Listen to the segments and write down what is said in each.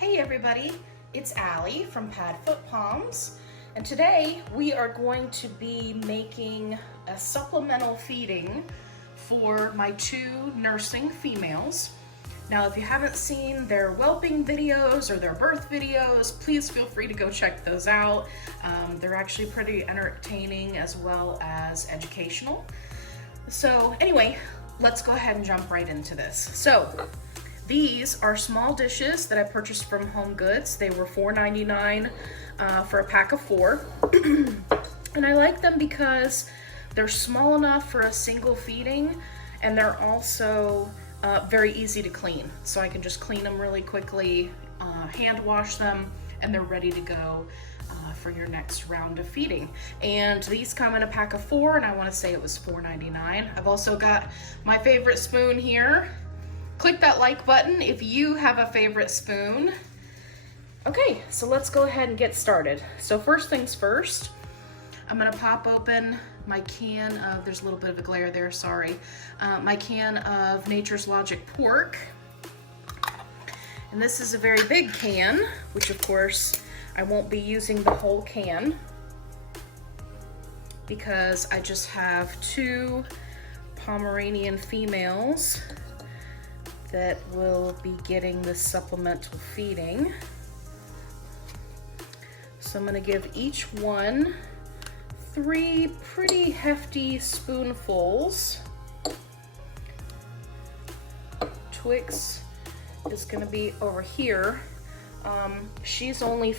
Hey everybody, it's Allie from Padfoot Palms, and today we are going to be making a supplemental feeding for my two nursing females. Now if you haven't seen their whelping videos or their birth videos, please feel free to go check those out. They're actually pretty entertaining as well as educational. So anyway, let's go ahead and jump right into this. So these are small dishes that I purchased from Home Goods. They were $4.99 for a pack of 4. And I like them because they're small enough for a single feeding, and they're also very easy to clean. So I can just clean them really quickly, hand wash them, and they're ready to go for your next round of feeding. And these come in a pack of 4, and I want to say it was $4.99. I've also got my favorite spoon here. Click that like button if you have a favorite spoon. Okay, so let's go ahead and get started. So first things first, I'm gonna pop open my can of, there's a little bit of a glare there, sorry, my can of Nature's Logic pork. And this is a very big can, which of course I won't be using the whole can because I just have 2 Pomeranian females that will be getting this supplemental feeding. So I'm gonna give each one 3 pretty hefty spoonfuls. Twix is gonna be over here. She's only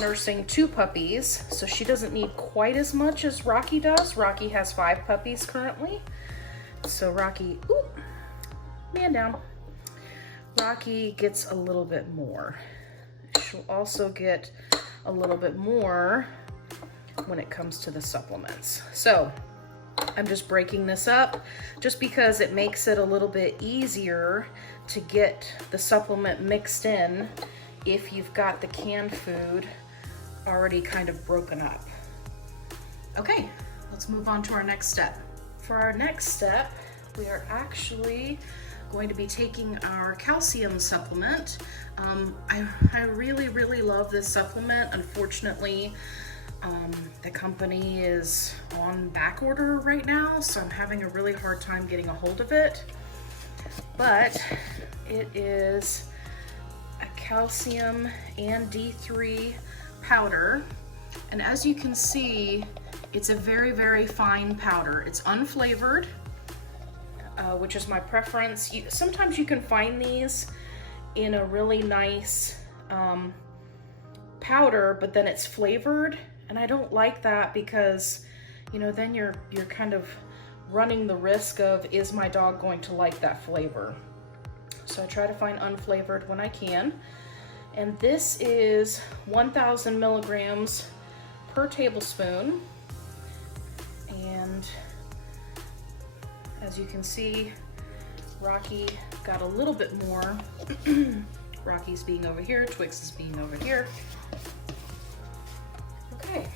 nursing 2 puppies, so she doesn't need quite as much as Rocky does. Rocky has 5 puppies currently. So Rocky, man down. Rocky gets a little bit more. She'll also get a little bit more when it comes to the supplements. So I'm just breaking this up just because it makes it a little bit easier to get the supplement mixed in if you've got the canned food already kind of broken up. Okay, let's move on to our next step. For our next step, we are actually going to be taking our calcium supplement. I really love this supplement. Unfortunately, the company is on back order right now, so I'm having a really hard time getting a hold of it. But it is a calcium and D3 powder, and as you can see, it's a very fine powder. It's unflavored, which is my preference. Sometimes you can find these in a really nice powder, but then it's flavored, and I don't like that because, you know, then you're kind of running the risk of, is my dog going to like that flavor? So I try to find unflavored when I can. And this is 1,000 milligrams per tablespoon. And as you can see, Rocky got a little bit more. Rocky's being over here, Twix is being over here. Okay,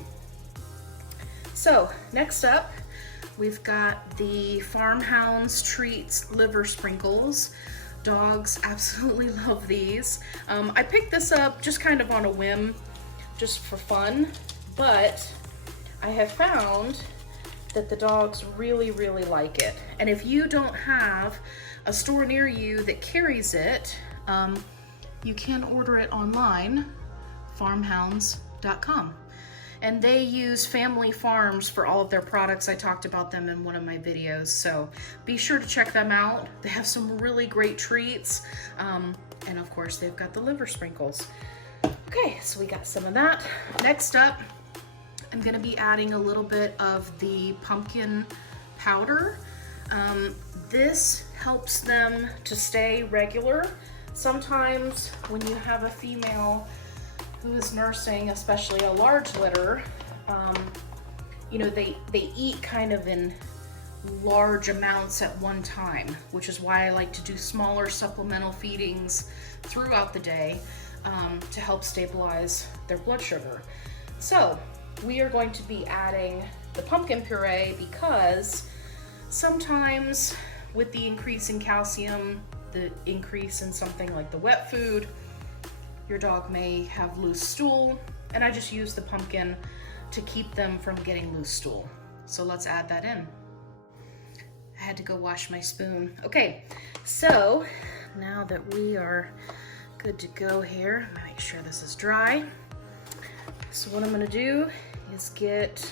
so next up, we've got the Farmhounds Treats liver sprinkles. Dogs absolutely love these. I picked this up just kind of on a whim, just for fun, but I have found that the dogs really like it. And if you don't have a store near you that carries it, you can order it online, farmhounds.com. And they use family farms for all of their products. I talked about them in one of my videos, so be sure to check them out. They have some really great treats. And of course, they've got the liver sprinkles. Okay, so we got some of that. Next up, I'm gonna be adding a little bit of the pumpkin powder. This helps them to stay regular. Sometimes when you have a female who is nursing, especially a large litter, you know, they eat kind of in large amounts at one time, which is why I like to do smaller supplemental feedings throughout the day to help stabilize their blood sugar. So we are going to be adding the pumpkin puree because sometimes with the increase in calcium, the increase in something like the wet food, Your dog may have loose stool, and I just use the pumpkin to keep them from getting loose stool. So let's add that in. I had to go wash my spoon. Okay, so now that we are good to go here, I'm gonna make sure this is dry. So what I'm gonna do is get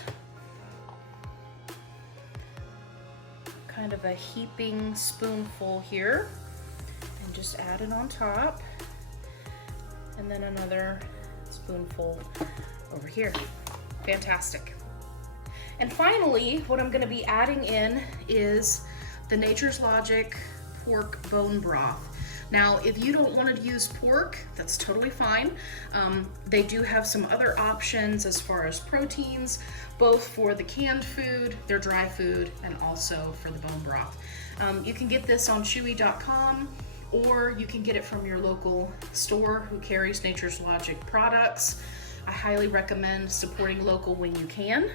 kind of a heaping spoonful here and just add it on top, and then another spoonful over here. Fantastic. And finally, what I'm gonna be adding in is the Nature's Logic pork bone broth. Now, if you don't want to use pork, that's totally fine. They do have some other options as far as proteins, both for the canned food, their dry food, and also for the bone broth. You can get this on chewy.com, or you can get it from your local store who carries Nature's Logic products. I highly recommend supporting local when you can.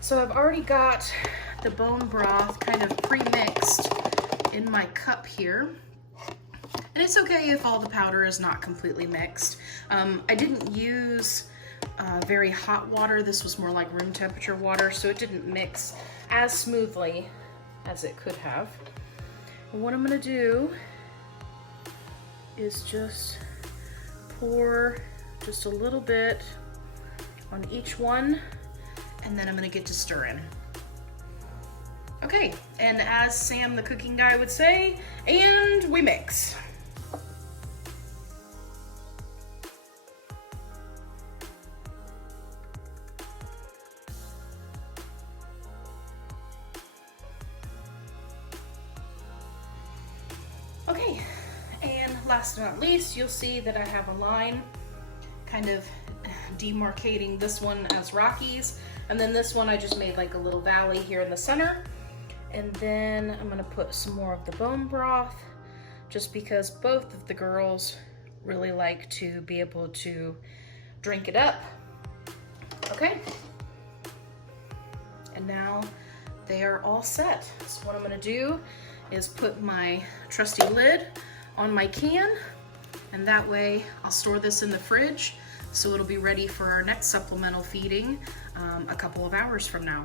So I've already got the bone broth kind of pre-mixed in my cup here. And it's okay if all the powder is not completely mixed. I didn't use very hot water. This was more like room temperature water, so it didn't mix as smoothly as it could have. And what I'm gonna do is just pour just a little bit on each one, and then I'm gonna get to stirring. Okay, and as Sam the cooking guy would say, and we mix. Okay, and last but not least, you'll see that I have a line kind of demarcating this one as Rockies, and then this one I just made like a little valley here in the center. And then I'm gonna put some more of the bone broth, just because both of the girls really like to be able to drink it up. Okay, and now they are all set. So what I'm gonna do is put my trusty lid on my can, and that way I'll store this in the fridge so it'll be ready for our next supplemental feeding a couple of hours from now.